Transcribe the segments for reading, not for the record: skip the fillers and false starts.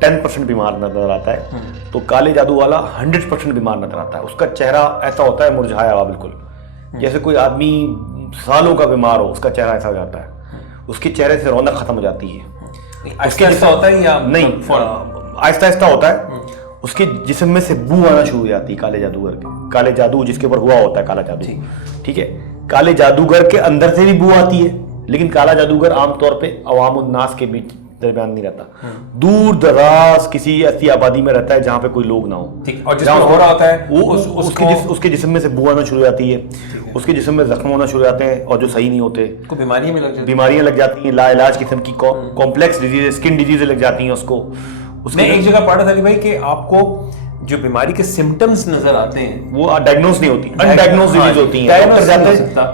10% بیمار نظر آتا ہے تو کالے جادو والا 100% بیمار نظر آتا ہے. اس کا چہرہ ایسا ہوتا ہے مرجھایا ہوا بالکل, جیسے کوئی آدمی سالوں کا بیمار ہو, اس کا چہرہ ایسا ہو جاتا ہے, اس کے چہرے سے رونق ختم ہو جاتی ہے. آہستہ آہستہ ہوتا ہے یا نہیں, آہستہ آہستہ ہوتا ہے. اس کے جسم میں سے بو آنا شروع ہو جاتی ہے کالے جادوگر کے. کالے جادو جس کے اوپر ہوا ہوتا ہے کالا جادو, ٹھیک ہے, کالے جادوگر کے اندر سے بھی بو آتی ہے, لیکن کالا جادوگر عام طور پہ عوام الناس کے بیچ درمیان نہیں رہتا, دور دراز کسی ایسی آبادی میں رہتا ہے جہاں پہ کوئی لوگ نہ ہو, اور جس میں ہو رہا ہوتا ہے اس کے جسم میں سے بو آنا شروع ہو جاتی ہے, اس کے جسم میں زخم ہونا شروع ہو جاتے ہیں اور جو صحیح نہیں ہوتے, بیماریاں لگ جاتی ہیں, لا علاج قسم کی کمپلیکس ڈیزیز, اسکن ڈیزیز لگ جاتی ہیں اس کو. میں ایک جگہ پڑھا تھا علی بھائی کہ آپ کو جو بیماری کے سمٹمز نظر آتے ہیں وہ ڈائگنوز نہیں ہوتی, انڈائگنوز ڈیزیز ہوتی ہیں.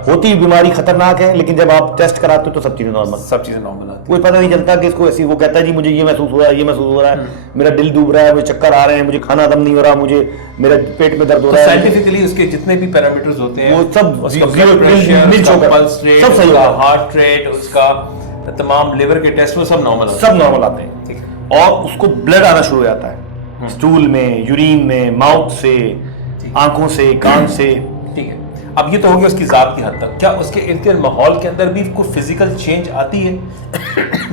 ہوتی بیماری خطرناک ہے, لیکن جب آپ ٹیسٹ کراتے ہو تو سب چیزیں نارمل آتی ہیں. کوئی پتہ نہیں چلتا کہ اس کو ایسی, وہ کہتا ہے جی مجھے یہ محسوس ہو رہا ہے, یہ محسوس ہو رہا ہے, میرا دل ڈوب رہا ہے, مجھے چکر آ رہے ہیں, مجے کھانا ہضم نہیں ہو رہا, مجھے میرا پیٹ میں درد ہو رہا ہے. سائنٹیفکلی اس کے جتنے بھی پیرامیٹرز ہوتے ہیں وہ سب پلس ریٹ, سب صحیح, ہارٹ ریٹ, اس کا تمام لیور کے ٹیسٹ وہ سب نارمل آتے ہیں. اور اس کو بلڈ آنا شروع ہو جاتا ہے اسٹول میں, یورین میں, ماؤتھ سے, آنکھوں سے, کان سے. ٹھیک ہے, اب یہ تو ہو گیا اس کی ذات کی حد تک. کیا اس کے ارد گرد ماحول کے اندر بھی کوئی فزیکل چینج آتی ہے؟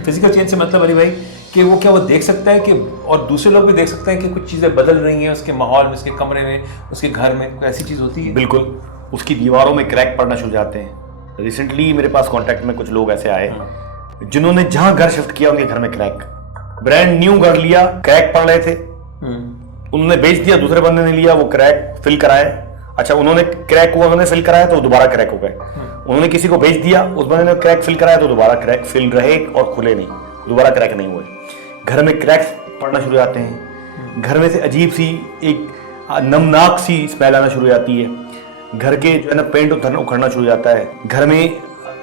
فزیکل چینج سے مطلب علی بھائی کہ وہ کیا وہ دیکھ سکتا ہے کہ, اور دوسرے لوگ بھی دیکھ سکتے ہیں کہ کچھ چیزیں بدل رہی ہیں اس کے ماحول میں, اس کے کمرے میں, اس کے گھر میں, کوئی ایسی چیز ہوتی ہے؟ بالکل, اس کی دیواروں میں کریک پڑنا شروع جاتے ہیں. ریسنٹلی میرے پاس کانٹیکٹ میں کچھ لوگ ایسے آئے جنہوں نے جہاں گھر شفٹ کیا ان کے گھر میں کریک, برانڈ نیو گھر لیا, کریک پڑ رہے تھے, انہوں نے بیچ دیا, دوسرے بندے نے لیا, وہ کریک فل کرائے. اچھا, انہوں نے کریک کو انہوں نے فل کرایا تو دوبارہ کریک ہو گئے. انہوں نے کسی کو بیچ دیا, اس بندے نے کریک فل کرایا تو دوبارہ کریک فل رہے اور کھلے نہیں, دوبارہ کریک نہیں ہوئے. گھر میں کریکس پڑنا شروع ہو جاتے ہیں, گھر میں سے عجیب سی ایک نمناک سی اسمیل آنا شروع ہو جاتی ہے, گھر کے جو ہے نا پینٹ اکھڑنا شروع ہو جاتا ہے, گھر میں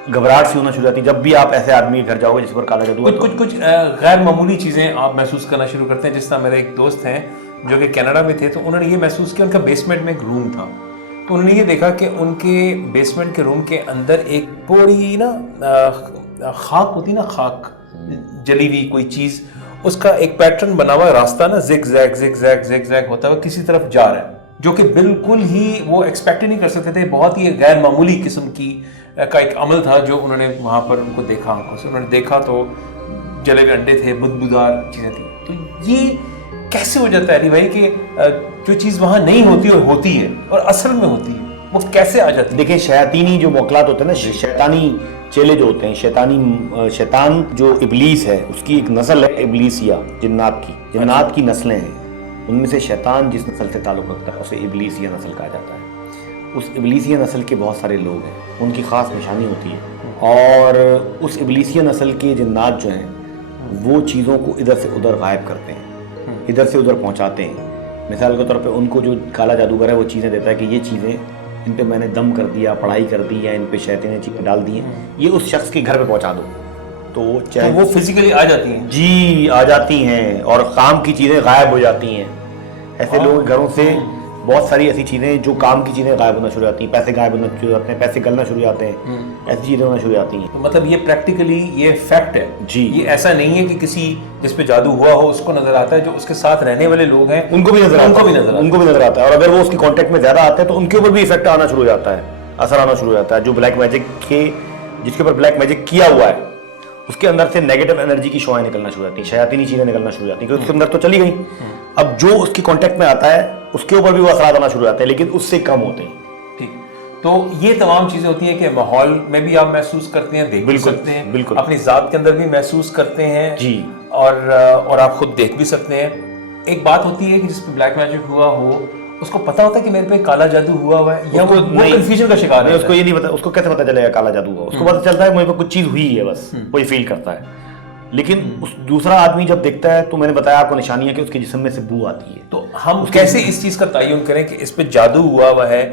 گھبراہٹ سی ہونا شروع ہو جاتی ہے. جب بھی آپ ایسے آدمی کے گھر جاؤ گے جس پر کالا جادو ہے, کچھ غیر معمولی چیزیں آپ محسوس کرنا شروع کرتے ہیں. جس طرح میرے ایک دوست ہیں جو کہ کینیڈا میں تھے, تو انہوں نے یہ محسوس کیا, ان کا بیسمنٹ میں ایک روم تھا, تو انہوں نے یہ دیکھا کہ ان کے بیسمنٹ کے روم کے اندر ایک بڑی نا خاک ہوتی نا, خاک جلی ہوئی کوئی چیز, اس کا ایک پیٹرن بنا ہوا راستہ نا, زگ زیگ ہوتا ہے کسی طرف جا رہا ہے, جو کہ بالکل ہی وہ ایکسپیکٹ نہیں کر سکتے تھے. بہت ہی غیر معمولی قسم کی کا ایک عمل تھا جو انہوں نے وہاں پر ان کو دیکھا آنکھوں سے. انہوں نے دیکھا تو جلے ہوئے انڈے تھے, بدبودار چیزیں تھیں. تو یہ کیسے ہو جاتا ہے علی بھائی کہ جو چیز وہاں نہیں ہوتی اور ہوتی ہے اور اصل میں ہوتی ہے, وہ کیسے آ جاتی ہے؟ دیکھیں, شیاطینی جو موکلات ہوتے ہیں نا, شیطانی چیلے جو ہوتے ہیں, شیطان جو ابلیس ہے اس کی ایک نسل ہے ابلیسیا, جنات کی نسلیں ہیں. ان میں سے شیطان جس نسل سے تعلق رکھتا ہے اسے ابلیسیا نسل کہا جاتا ہے. اس ابلیسیا نسل کے بہت سارے لوگ ہیں, ان کی خاص نشانی ہوتی ہے, اور اس ابلیسیا نسل کے جنات جو ہیں وہ چیزوں کو ادھر سے ادھر غائب کرتے ہیں, ادھر سے ادھر پہنچاتے ہیں. مثال کے طور پہ ان کو جو کالا جادوگر ہے وہ چیزیں دیتا ہے کہ یہ چیزیں ان پہ میں نے دم کر دیا, پڑھائی کر دی, یا ان پہ شیطانیں چیزیں ڈال دی ہیں, یہ اس شخص کے گھر پہ پہنچا دو. تو وہ فزیکلی آ جاتی ہیں, جی آ جاتی ہیں, اور کام کی چیزیں غائب ہو جاتی ہیں. ایسے لوگ گھروں سے بہت ساری ایسی چیزیں جو کام کی چیزیں غائب ہونا شروع ہو جاتی ہیں, پیسے غائب ہونا شروع ہو جاتے ہیں, پیسے گلنا شروع ہو جاتے ہیں, ایسی چیزیں ہونا شروع ہو جاتی ہیں. مطلب یہ پریکٹیکلی یہ فیکٹ ہے جی, یہ ایسا نہیں ہے کہ کسی جس پہ جادو ہوا ہو اس کو نظر آتا ہے, جو اس کے ساتھ رہنے والے لوگ ہیں ان کو بھی نظر آتا ہے, اور اگر وہ اس کے کانٹیکٹ میں زیادہ آتے ہیں تو ان کے اوپر بھی افیکٹ آنا شروع ہو جاتا ہے, اثر آنا شروع ہو جاتا ہے. جو بلیک میجک کے جس کے اوپر بلیک میجک کیا ہوا ہے اس کے اندر سے نیگیٹو انرجی کی شعائیں نکلنا شروع ہو جاتی ہیں, شیاطینی چیزیں نکلنا شروع ہو جاتی ہیں, کیونکہ اس کے اندر تو چلی گئی. اب جو اس کے کانٹیکٹ میں آتا ہے اس کے اوپر بھی وہ اثرات آنا شروع ہو جاتے ہیں, لیکن اس سے کم ہوتے ہیں. ٹھیک, تو یہ تمام چیزیں ہوتی ہیں کہ ماحول میں بھی آپ محسوس کرتے ہیں, دیکھ بھی سکتے ہیں, بالکل اپنی ذات کے اندر بھی محسوس کرتے ہیں جی, اور آپ خود دیکھ بھی سکتے ہیں. ایک بات ہوتی ہے کہ جس پہ بلیک میجک ہوا ہو اس کو پتا ہوتا ہے کہ میرے پہ کالا جادو ہوا ہوا ہے, یا وہ کنفیوژن کا شکار ہے؟ اس کو یہ نہیں پتا. اس کو کیسے پتا چلے گا کالا جادو ہوا؟ اس کو پتا چلتا ہے مجھے کچھ چیز ہوئی ہے, بس وہی فیل کرتا ہے. لیکن اس دوسرا آدمی جب دیکھتا ہے تو میں نے بتایا آپ کو نشانی ہے کہ اس کے جسم میں سے بو آتی ہے. تو ہم کیسے اس چیز کا تعین کریں کہ اس پہ جادو ہوا ہوا ہے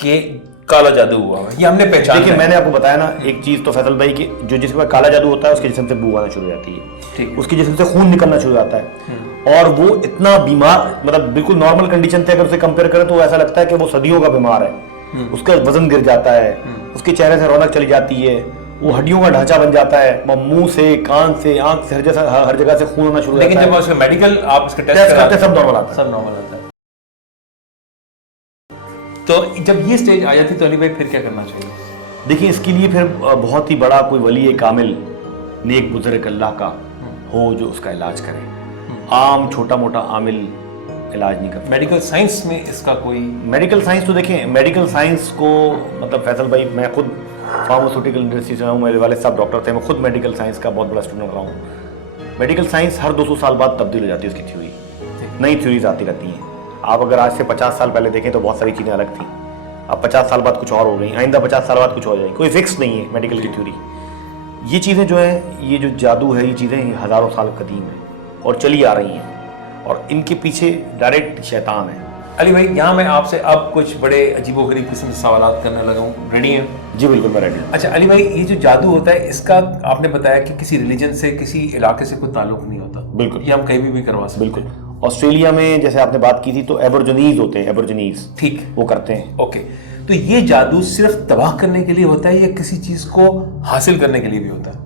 کہ کالا جادو ہوا ہوا ہے؟ یہ ہم نے پہچان. دیکھیے, میں نے آپ کو بتایا نا ایک چیز تو فیصل بھائی, کہ جو جسم میں کالا جادو ہوتا ہے اس کے جسم سے بو آنا شروع ہو جاتی ہے, اس کے جسم سے خون نکلنا شروع ہو جاتا ہے, اور وہ اتنا بیمار, مطلب بالکل نارمل کنڈیشن سے اگر اسے کمپیئر کریں تو ایسا لگتا ہے کہ وہ صدیوں کا بیمار ہے. اس کا وزن گر جاتا ہے, اس کے چہرے سے رونق چلی جاتی ہے, وہ ہڈیوں کا ڈھانچہ بن جاتا ہے, منہ سے, کان سے, آنکھ سے, ہر جگہ سے خون ہونا شروع ہو جاتا ہے. لیکن جب اس کا میڈیکل آپ اس کا ٹیسٹ کرتے سب نارمل آتا ہے, سب نارمل آتا ہے. تو جب یہ سٹیج آ جاتی تو علی بھائی پھر کیا کرنا چاہیے؟ دیکھیں اس کے لیے پھر بہت ہی بڑا کوئی ولی کامل نیک بزرگ اللہ کا ہو جو اس کا علاج کرے. عام چھوٹا موٹا عامل علاج نہیں کرتا. میڈیکل سائنس میں اس کا کوئی میڈیکل سائنس تو دیکھیں, میڈیکل سائنس کو مطلب فیصل بھائی, میں خود فارماسیوٹیکل انڈسٹری سے ہوں, میرے والد صاحب ڈاکٹر تھے, میں خود میڈیکل سائنس کا بہت بڑا اسٹوڈنٹ رہا ہوں. میڈیکل سائنس ہر 200 سال بعد تبدیل ہو جاتی ہے اس کی تھیوری, نئی تھیوریز آتی رہتی ہیں. آپ اگر آج سے 50 سال پہلے دیکھیں تو بہت ساری چیزیں الگ تھیں, اب 50 سال بعد کچھ اور ہو گئی, آئندہ 50 سال بعد کچھ ہو جائے گی, کوئی فکس نہیں ہے میڈیکل کی تھیوری. یہ چیزیں جو ہیں, یہ جو جادو ہے, یہ چیزیں ہزاروں سال قدیم ہیں اور چلی آ رہی ہیں, اور ان کے پیچھے ڈائریکٹ شیطان ہے. علی بھائی یہاں میں آپ سے اب کچھ بڑے عجیب و غریب قسم کے سوالات کرنے لگا ہوں, ریڈی ہیں؟ جی بالکل میں ریڈی ہوں. اچھا علی بھائی, یہ جو جادو ہوتا ہے اس کا آپ نے بتایا کہ کسی ریلیجن سے, کسی علاقے سے کوئی تعلق نہیں ہوتا. بالکل, یہ ہم کہیں بھی کروا سکتے ہیں. بالکل. آسٹریلیا میں جیسے آپ نے بات کی تھی تو ایبورجنیز ہوتے ہیں, ایبورجنیز, ٹھیک, وہ کرتے ہیں. اوکے. تو یہ جادو صرف تباہ کرنے کے لیے ہوتا ہے یا کسی چیز کو حاصل کرنے کے لیے بھی ہوتا ہے؟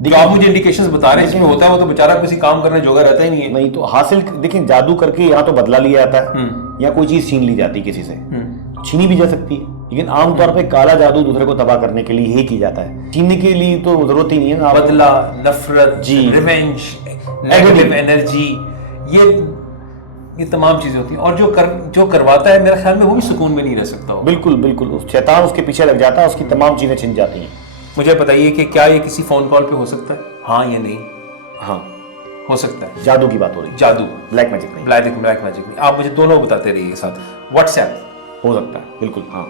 جو آپ مجھے انڈیکیشنز بتا رہے ہیں اس میں ہوتا ہے, وہ تو بیچارہ کسی کام کرنے جوگا رہتا ہی نہیں ہے. نہیں تو حاصل, دیکھیں جادو کر کے یا تو بدلہ لیا جاتا ہے یا کوئی چیز چھین لی جاتی ہے کسی سے, چھینی بھی جا سکتی ہے, لیکن عام طور پہ کالا جادو دوسرے کو تباہ کرنے کے لیے ہی کیا جاتا ہے, چھیننے کے لیے تو ضرورت ہی نہیں ہے. بدلہ, نفرت, جی, ریونج, نیگیٹو انرجی, یہ تمام چیزیں ہوتی ہیں, اور جو کرواتا ہے میرے خیال میں وہ بھی سکون میں نہیں رہ سکتا ہو. بالکل بالکل, شیطان اس کے پیچھے لگ جاتا ہے, اس کی تمام چیزیں چھن جاتی ہیں. مجھے بتائیے کہ کیا یہ کسی فون کال پہ ہو سکتا ہے؟ ہاں یا نہیں؟ ہاں ہو سکتا ہے. جادو کی بات ہو رہی ہے, جادو, بلیک میجک نہیں. بلیک میجک نہیں. آپ مجھے دونوں بتاتے رہیے ساتھ. واٹس ایپ ہو سکتا ہے, بالکل. ہاں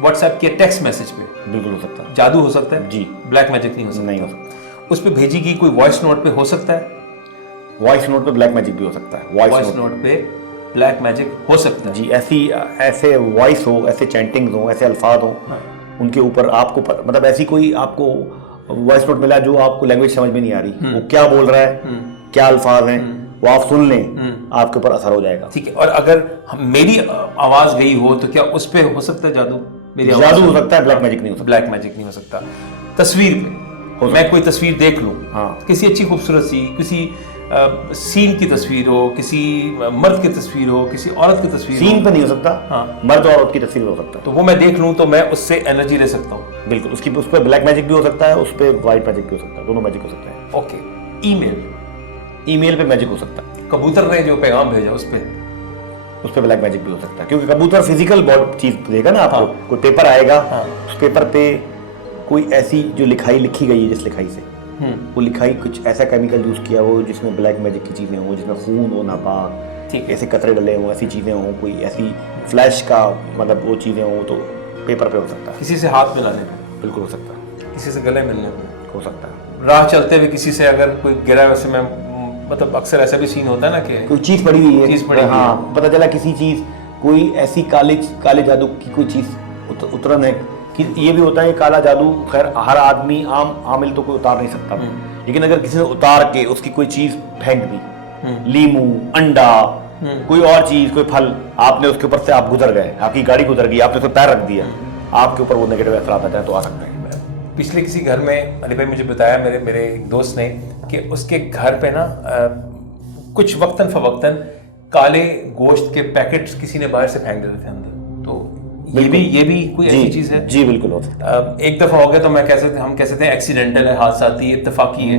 واٹس ایپ کے ٹیکسٹ میسج پہ بالکل ہو سکتا ہے. جادو ہو سکتا ہے جی, بلیک میجک نہیں ہو سکتا. نہیں ہو سکتا. اس پہ بھیجی گئی کوئی وائس نوٹ پہ ہو سکتا ہے؟ وائس نوٹ پہ بلیک میجک بھی ہو سکتا ہے. وائس نوٹ پہ بلیک میجک ہو سکتا ہے جی. ایسے وائس ہو, ایسے چینٹنگز ہوں, ایسے الفاظ ہوں, ان کے اوپر آپ کو مطلب ایسی کوئی آپ کو وائس نوٹ ملا جو آپ کو لینگویج سمجھ میں نہیں آ رہی, وہ کیا بول رہا ہے, کیا الفاظ ہیں, وہ آپ سن لیں, آپ کے اوپر اثر ہو جائے گا. ٹھیک ہے. اور اگر میری آواز گئی ہو تو کیا اس پہ ہو سکتا ہے جادو؟ جادو ہو سکتا ہے, بلیک میجک نہیں ہو سکتا. بلیک میجک نہیں ہو سکتا. تصویر پہ میں کوئی تصویر دیکھ لوں, کسی اچھی خوبصورت سی, کسی سین کی تصویر ہو, کسی مرد کی تصویر ہو, کسی عورت کی تصویر. سین پہ نہیں ہو سکتا, مرد اور عورت کی تصویر ہو سکتا ہے. تو وہ میں دیکھ لوں تو میں اس سے انرجی لے سکتا ہوں. بالکل, اس پہ بلیک میجک بھی ہو سکتا ہے, اس پہ وائٹ میجک بھی ہو سکتا ہے, دونوں میجک ہو سکتے ہیں. اوکے. ای میل پہ میجک ہو سکتا ہے. کبوتر نے جو پیغام بھیجا اس پہ بلیک میجک بھی ہو سکتا ہے, کیونکہ کبوتر فزیکل چیز دے گا نا آپ کو. کوئی پیپر آئے گا, اس پیپر پہ کوئی ایسی جو لکھی گئی ہے, جس لکھائی سے وہ لکھائی کچھ ایسا کیمیکل یوز کیا ہو جس میں بلیک میجک کی چیزیں ہوں, جس میں خون ہو ناپاک, ایسے قطرے ڈلے ہوں, ایسی چیزیں ہوں, کوئی ایسی فلیش کا مطلب وہ چیزیں ہوں, تو پیپر پہ ہو سکتا ہے. کسی سے ہاتھ ملانے پہ بالکل ہو سکتا ہے. کسی سے گلے ملنے پہ ہو سکتا ہے. راہ چلتے ہوئے کسی سے اگر کوئی گرا ہے, ویسے میں مطلب اکثر ایسا بھی سین ہوتا ہے نا کہ کوئی چیز پڑی ہوئی ہے, ہاں پتہ چلا کسی چیز, کوئی ایسی کالے جادو کی کوئی چیز اترن ہے. یہ بھی ہوتا ہے کہ کالا جادو خیر ہر آدمی عامل تو کوئی اتار نہیں سکتا, لیکن اگر کسی نے اتار کے اس کی کوئی چیز پھینک دی, لیمو, انڈا, کوئی اور چیز, کوئی پھل, آپ نے اس کے اوپر سے آپ گزر گئے, آپ کی گاڑی گزر گئی, آپ نے اس پہ پیر رکھ دیا, آپ کے اوپر وہ نیگیٹو اثرات آ جائیں تو آ سکتے ہیں. پچھلے کسی گھر میں علی بھائی مجھے بتایا میرے ایک دوست نے کہ اس کے گھر پہ نا کچھ وقتاً فوقتاً کالے گوشت کے پیکٹس کسی نے باہر سے پھینک دیتے تھے اندر. تو یہ بھی کوئی ایسی چیز ہے؟ جی بالکل ہو سکتا ہے. ایک دفعہ ہو گیا تو ہم کہہ سکتے ہیں ایکسیڈنٹل ہے, حادثاتی, اتفاقی ہے,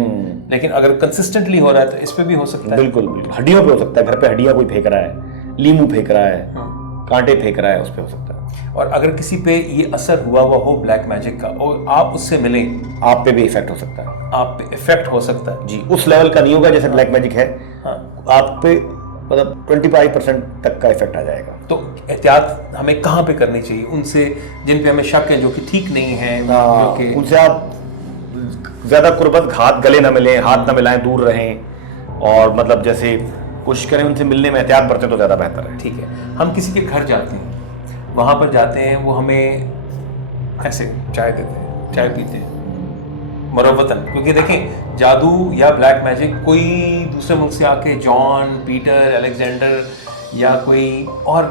لیکن اگر کنسسٹنٹلی ہو رہا ہے تو اس پہ بھی ہو سکتا ہے. بالکل بالکل. ہڈیوں پہ ہو سکتا ہے, گھر پہ ہڈیاں کوئی پھینک رہا ہے, لیمو پھینک رہا ہے, کانٹے پھینک رہا ہے, اس پہ ہو سکتا ہے. اور اگر کسی پہ یہ اثر ہوا ہو بلیک میجک کا اور آپ اس سے ملیں, آپ پہ بھی افیکٹ ہو سکتا ہے. آپ پہ افیکٹ ہو سکتا ہے جی. اس لیول کا نہیں ہوگا جیسے بلیک میجک ہے, آپ پہ مطلب 25% تک کا افیکٹ آ جائے گا. تو احتیاط ہمیں کہاں پہ کرنی چاہیے ان سے جن پہ ہمیں شک ہے, جو کہ ٹھیک نہیں ہیں, ان سے آپ زیادہ قربت, ہاتھ گلے نہ ملیں, ہاتھ نہ ملائیں, دور رہیں, اور مطلب جیسے کوشش کریں ان سے ملنے میں احتیاط برتیں تو زیادہ بہتر ہے. ٹھیک ہے. ہم کسی کے گھر جاتے ہیں, وہاں پر جاتے ہیں, وہ ہمیں ایسے چائے دیتے ہیں, چائے پیتے ہیں مروتاً, کیونکہ دیکھیں جادو یا بلیک میجک کوئی دوسرے ملک سے آ کے جان, پیٹر, الیگزینڈر یا کوئی اور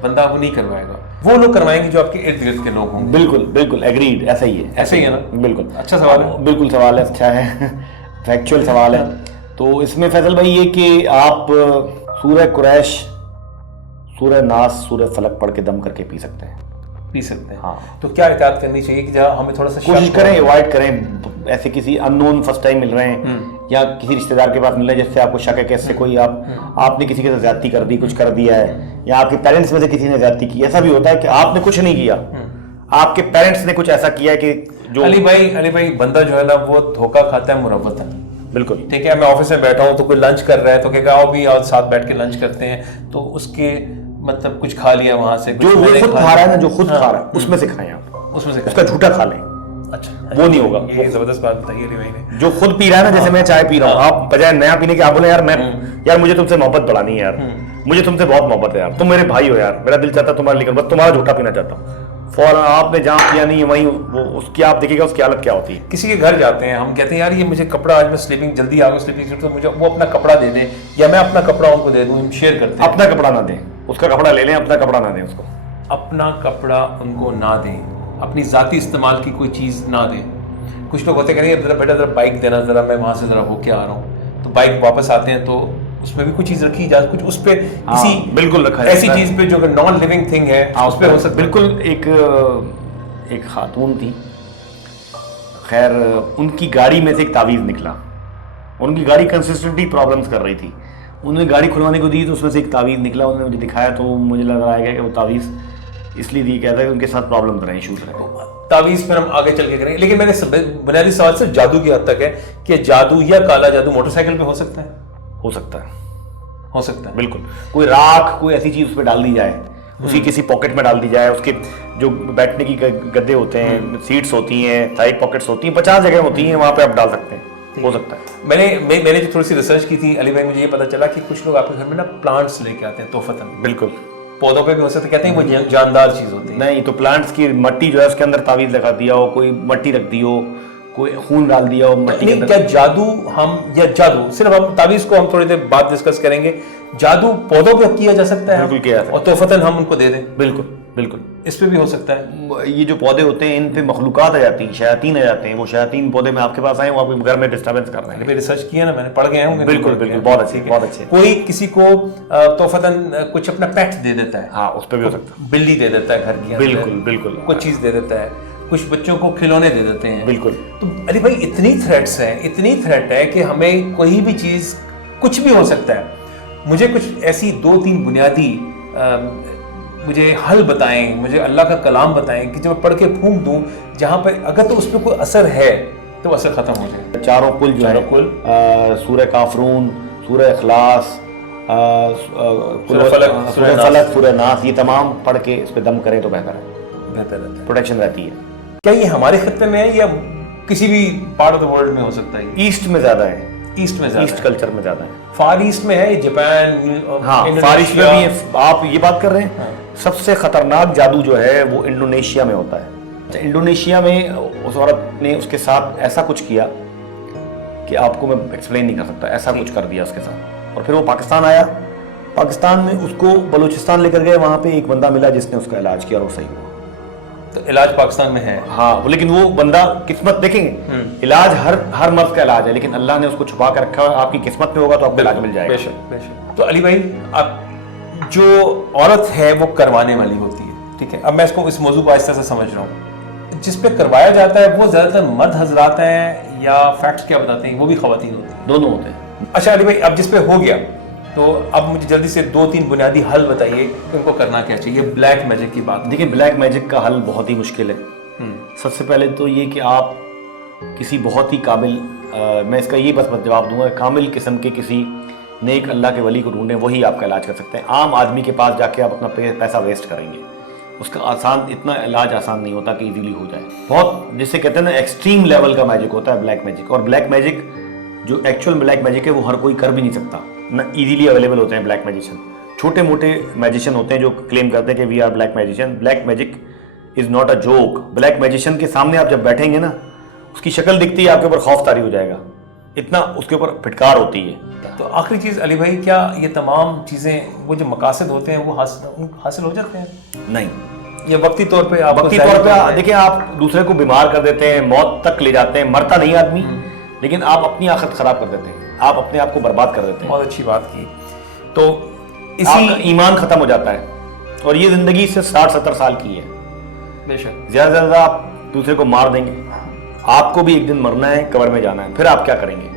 بندہ وہ نہیں کروائے گا. وہ لوگ کروائیں گے جو آپ کے ارد گرد کے لوگ ہوں گے. بالکل بالکل ایگریڈ, ایسا ہی ہے, ایسے ہی ہے نا. بالکل اچھا سوال ہے. بالکل سوال ہے, اچھا ہے, فیکچوئل سوال ہے. تو اس میں فیصل بھائی یہ کہ آپ سورہ قریش, سورہ ناس, سورہ فلق پڑھ کے دم کر کے پی سکتے ہیں. پی سکتے ہیں. ہاں. تو کیا احتیاط کرنی چاہیے کہ جہاں ہمیں تھوڑا سا کوشش کریں اوائڈ کریں, ایسے کسی ان نون فرسٹ ٹائم مل رہے ہیں یا کسی رشتے دار کے پاس مل رہے ہیں جس سے آپ کو شک ہے کہ اس سے کوئی آپ نے کسی کے ساتھ زیادتی کر دی, کچھ کر دیا ہے, یا آپ کے پیرنٹس میں سے کسی نے زیادتی کی. ایسا بھی ہوتا ہے کہ آپ نے کچھ نہیں کیا, آپ کے پیرنٹس نے کچھ ایسا کیا ہے کہ جو علی بھائی بندہ جو ہے نا وہ دھوکہ کھاتا ہے مروتاً. بالکل ٹھیک ہے, میں آفس میں بیٹھا ہوں تو کوئی لنچ کر رہا ہے تو کہ آؤ بھی آؤ ساتھ بیٹھ کے لنچ کرتے ہیں, تو اس کے مطلب کچھ کھا لیا وہاں سے, جو وہ خود کھا رہا ہے نا, جو خود کھا رہا ہے اس میں سے کھائیں آپ, اس میں سے اس کا جھوٹا کھا لیں. اچھا وہ نہیں ہوگا. یہ زبردست بات بتائی علی بھائی نے. جو خود پی رہا ہے نا, جیسے میں چائے پی رہا ہوں, آپ بجائے نیا پینے کے آپ بولے یار مجھے تم سے محبت بڑھانی ہے, یار مجھے تم سے بہت محبت ہے, یار تم میرے بھائی ہو, یار میرا دل چاہتا ہے تمہارے لیے بس تمہارا جھوٹا پینا چاہتا ہوں. فوراً آپ نے جہاں پیا نہیں وہیں اس کی آپ دیکھیے گا اس کی حالت کیا ہوتی ہے. کسی کے گھر جاتے ہیں, ہم کہتے ہیں یار یہ مجھے کپڑا, آج میں سلیپنگ جلدی آ گئی, سلیپنگ تو مجھے وہ اپنا کپڑا دے دیں یا میں اپنا کپڑا ان کو دے دوں, ہم شیئر کرتے ہیں. اپنا کپڑا نہ دیں, اس کا کپڑا لے لیں, اپنا کپڑا نہ دیں اس کو. اپنا کپڑا ان کو نہ دیں, اپنی ذاتی استعمال کی کوئی چیز نہ دیں. کچھ لوگ ہوتے کہیں ذرا بیٹا ذرا بائک دینا, ذرا میں وہاں سے ذرا ہو کے آ رہا ہوں, تو بائک واپس آتے ہیں تو اس میں بھی کچھ چیز رکھی جائے, کچھ اس پہ کسی بالکل رکھا ایسی چیز پہ جو کہ نان لیونگ تھنگ ہے اس پہ ہو سکتا. بالکل. ایک خاتون تھی, خیر ان کی گاڑی میں سے ایک تعویذ نکلا, ان کی گاڑی کنسسٹنٹلی پرابلمس کر رہی تھی, انہوں نے گاڑی کھلوانے کو دی تو اس میں سے ایک تعویذ نکلا, انہوں نے مجھے دکھایا تو مجھے لگ رہا ہے کہ وہ تعویذ اس لیے دی کہتا ہے کہ ان کے ساتھ پرابلم رہے, ایشوز رہے. تعویذ پھر ہم آگے چل کے کریں گے, لیکن میرے بنیادی سوال صرف جادو کی حد تک ہے کہ جادو یا کالا جادو موٹر سائیکل پہ ہو سکتا ہے. ہو سکتا ہے, ہو سکتا ہے بالکل. کوئی راکھ, کوئی ایسی چیز اس پہ ڈال دی جائے, اسی کسی پاکٹ میں ڈال دی جائے, اس کے جو بیٹھنے کی گدے ہوتے ہیں, سیٹس ہوتی ہیں, سائڈ پاکٹس ہوتی ہیں, 50 جگہ ہوتی ہیں, وہاں پہ آپ ڈال سکتے ہیں, ہو سکتا ہے. میں نے جو تھوڑی سی ریسرچ کی تھی علی بھائی, مجھے یہ پتا چلا کہ کچھ لوگ آپ کے گھر میں نا پلانٹس لے کے آتے ہیں تحفتاً. بالکل. پودوں پہ بھی ہو سکتا ہے, کہتے ہیں وہ جاندار چیز ہوتی ہے. نہیں تو پلانٹس کی مٹی جو ہے اس کے اندر تعویذ لگا دیا ہو, کوئی مٹی رکھ دی ہو, کوئی خون ڈال دیا ہو مٹی کے اندر. کیا جادو ہم, یا جادو صرف ہم تعویذ کو ہم تھوڑی دیر بعد ڈسکس کریں گے, جادو پودوں پہ کیا جا سکتا ہے. بالکل کیا جا سکتا ہے, اور تحفتاً ہم ان کو دے دیں. بالکل بالکل. اس پہ بھی ہو سکتا ہے. یہ جو پودے ہوتے ہیں ان پہ مخلوقات آ جاتی ہیں, شیاطین آ جاتے ہیں, وہ شیاطین پودے میں آپ کے پاس آئے, وہ آپ کے گھر میں ڈسٹربنس کر رہے ہیں. ریسرچ کیا نا میں نے, پڑھ گئے ہوں. بالکل بالکل, بہت اچھی, بہت اچھے. کوئی کسی کو تحفتاً کچھ اپنا پیٹ دے دیتا ہے, ہاں اس پہ بھی ہو سکتا ہے. بلی دے دیتا ہے گھر کی, بالکل بالکل. کچھ چیز دے دیتا ہے, کچھ بچوں کو کھلونے دے دیتے ہیں. بالکل. تو علی بھائی اتنی تھریٹس ہیں, اتنی تھریٹ ہے کہ ہمیں کوئی بھی چیز کچھ بھی ہو سکتا ہے. مجھے کچھ ایسی 2-3 بنیادی مجھے حل بتائیں, مجھے اللہ کا کلام بتائیں کہ جو میں پڑھ کے پھونک دوں, جہاں پہ اگر تو اس پہ کوئی اثر ہے تو اثر ختم ہو جائے. چاروں کل جو ہے, سورہ کافرون, سورہ اخلاص, سورہ فلق, سورہ ناس, یہ تمام پڑھ کے اس پہ دم کریں تو بہتر ہے, بہتر رہتا ہے, پروٹیکشن رہتی ہے. کیا یہ ہمارے خطے میں ہے یا کسی بھی پارٹ آف دا ورلڈ میں ہو سکتا ہے؟ ایسٹ میں زیادہ ہے, ایسٹ میں زیادہ, ایسٹ کلچر میں زیادہ ہے. فار ایسٹ میں ہے, جاپان, ہاں فار ایسٹ میں بھی ہے. آپ یہ بات کر رہے ہیں, سب سے خطرناک جادو جو ہے وہ انڈونیشیا میں ہوتا ہے. انڈونیشیا میں اس عورت نے اس کے ساتھ ایسا کچھ کیا کہ آپ کو میں ایکسپلین نہیں کر سکتا, ایسا کچھ کر دیا اس کے ساتھ. اور پھر وہ پاکستان آیا, پاکستان میں اس کو بلوچستان لے کر گئے, وہاں پہ ایک بندہ ملا جس نے اس کا علاج کیا اور وہ صحیح ہوا. تو علاج پاکستان میں ہے, ہاں, لیکن وہ بندہ قسمت دیکھیں گے, علاج ہر مرض کا علاج ہے, لیکن اللہ نے اس کو چھپا کے رکھا ہے, آپ کی قسمت میں ہوگا تو آپ کو علاج مل جائے گا. بے شک بے شک. تو علی بھائی اب جو عورت ہے وہ کروانے والی ہوتی ہے, ٹھیک ہے, اب میں اس کو اس موضوع کو آہستہ سے سمجھ رہا ہوں, جس پہ کروایا جاتا ہے وہ زیادہ تر مرد حضرات ہیں یا فیکٹس کیا بتاتے ہیں وہ بھی خواتین ہوتے ہیں؟ دونوں ہوتے ہیں. اچھا علی بھائی, اب جس پہ ہو گیا تو اب مجھے جلدی سے 2-3 بنیادی حل بتائیے کہ ان کو کرنا کیا چاہیے. بلیک میجک کی بات, دیکھیں بلیک میجک کا حل بہت ہی مشکل ہے. سب سے پہلے تو یہ کہ آپ کسی بہت ہی کامل, میں اس کا یہ بس جواب دوں گا, کامل قسم کے کسی نیک اللہ کے ولی کو ڈھونڈیں, وہی آپ کا علاج کر سکتے ہیں. عام آدمی کے پاس جا کے آپ اپنا پیسہ ویسٹ کریں گے, اس کا اتنا علاج آسان نہیں ہوتا کہ ایزیلی ہو جائے. بہت جسے کہتے ہیں نا ایکسٹریم لیول کا میجک ہوتا ہے بلیک میجک. اور بلیک میجک جو ایکچوئل بلیک میجک ہے وہ ہر کوئی کر بھی نہیں سکتا, نہ ایزیلی اویلیبل ہوتے ہیں بلیک میجیشین. چھوٹے موٹے میجیشین ہوتے ہیں جو کلیم کرتے ہیں کہ we are black magician. Black magic is not a joke. Black magician کے سامنے آپ جب بیٹھیں گے نا, اس کی شکل دکھتی ہے آپ کے اوپر خوف طاری ہو جائے گا, اتنا اس کے اوپر پھٹکار ہوتی ہے. تو آخری چیز علی بھائی, کیا یہ تمام چیزیں وہ جو مقاصد ہوتے ہیں وہ حاصل ہو جاتے ہیں؟ نہیں, یہ وقتی طور پہ آپ وقتی طور پہ دیکھیں آپ دوسرے کو بیمار کر دیتے ہیں, موت تک لے جاتے ہیں, مرتا نہیں آدمی, لیکن آپ اپنی آخرت خراب کر دیتے ہیں, آپ اپنے آپ کو برباد کر دیتے ہیں. بہت اچھی بات کی. تو اسی ایمان ختم ہو جاتا ہے, اور یہ زندگی سے 60-70 سال کی ہے. بے شک زیادہ سے زیادہ آپ دوسرے کو مار دیں گے, آپ کو بھی ایک دن مرنا ہے, قبر میں جانا ہے, پھر آپ کیا کریں گے؟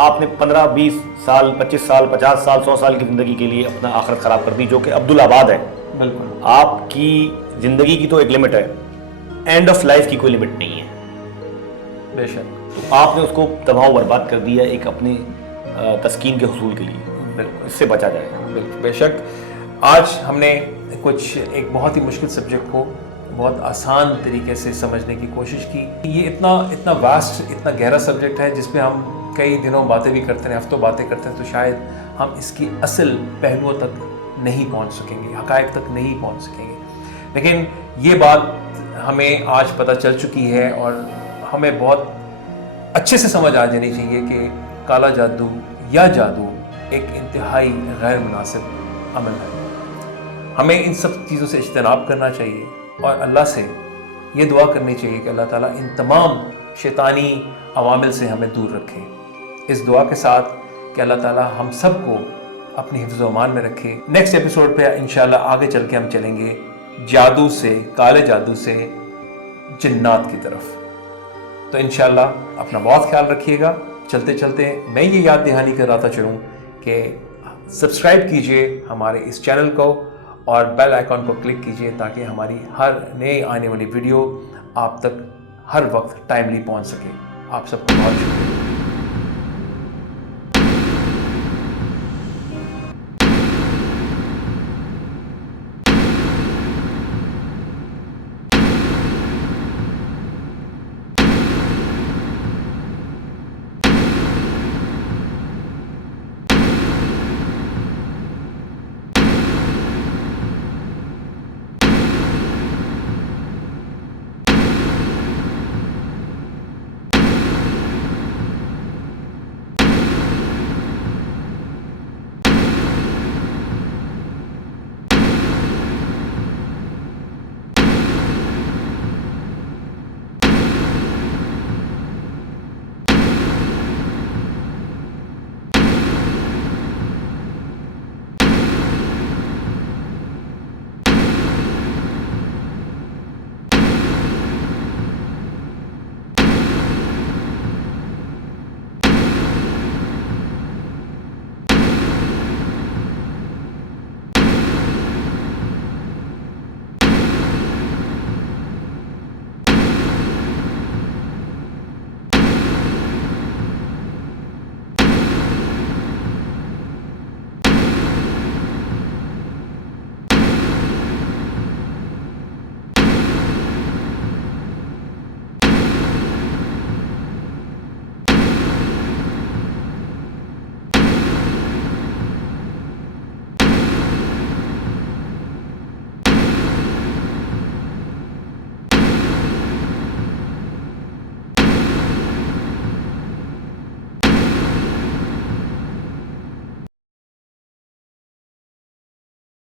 آپ نے 15-20 سال 25 سال 50 سال 100 سال کی زندگی کے لیے اپنا آخرت خراب کر دی, جو کہ عبدالآباد ہے. بالکل. آپ کی زندگی کی تو ایک لمٹ ہے, اینڈ آف لائف کی کوئی لمٹ نہیں ہے. بے شک. تو آپ نے اس کو تباہ و برباد کر دیا ایک اپنے تسکین کے حصول کے لیے. بالکل, اس سے بچا جائے. بالکل بے شک. آج ہم نے ایک بہت ہی مشکل سبجیکٹ کو بہت آسان طریقے سے سمجھنے کی کوشش کی. یہ اتنا واسٹ, اتنا گہرا سبجیکٹ ہے جس پہ ہم کئی دنوں باتیں بھی کرتے ہیں, ہفتوں باتیں کرتے ہیں, تو شاید ہم اس کی اصل پہلوؤں تک نہیں پہنچ سکیں گے, حقائق تک نہیں پہنچ سکیں گے. لیکن یہ بات ہمیں آج پتہ چل چکی ہے, اور ہمیں بہت اچھے سے سمجھ آ جانی چاہیے کہ کالا جادو یا جادو ایک انتہائی غیر مناسب عمل ہے. ہمیں ان سب چیزوں سے اجتناب کرنا چاہیے, اور اللہ سے یہ دعا کرنی چاہیے کہ اللہ تعالیٰ ان تمام شیطانی عوامل سے ہمیں دور رکھے. اس دعا کے ساتھ کہ اللہ تعالیٰ ہم سب کو اپنی حفظ و امان میں رکھے. نیکسٹ ایپیسوڈ پہ انشاءاللہ آگے چل کے ہم چلیں گے جادو سے, کالے جادو سے جنات کی طرف. تو انشاءاللہ اپنا بہت خیال رکھیے گا. چلتے چلتے میں یہ یاد دہانی کراتا چلوں کہ سبسکرائب کیجئے ہمارے اس چینل کو, اور بیل آئیکن کو کلک کیجئے تاکہ ہماری ہر نئے آنے والی ویڈیو آپ تک ہر وقت ٹائملی پہنچ سکے. آپ سب کو بہت شکریہ.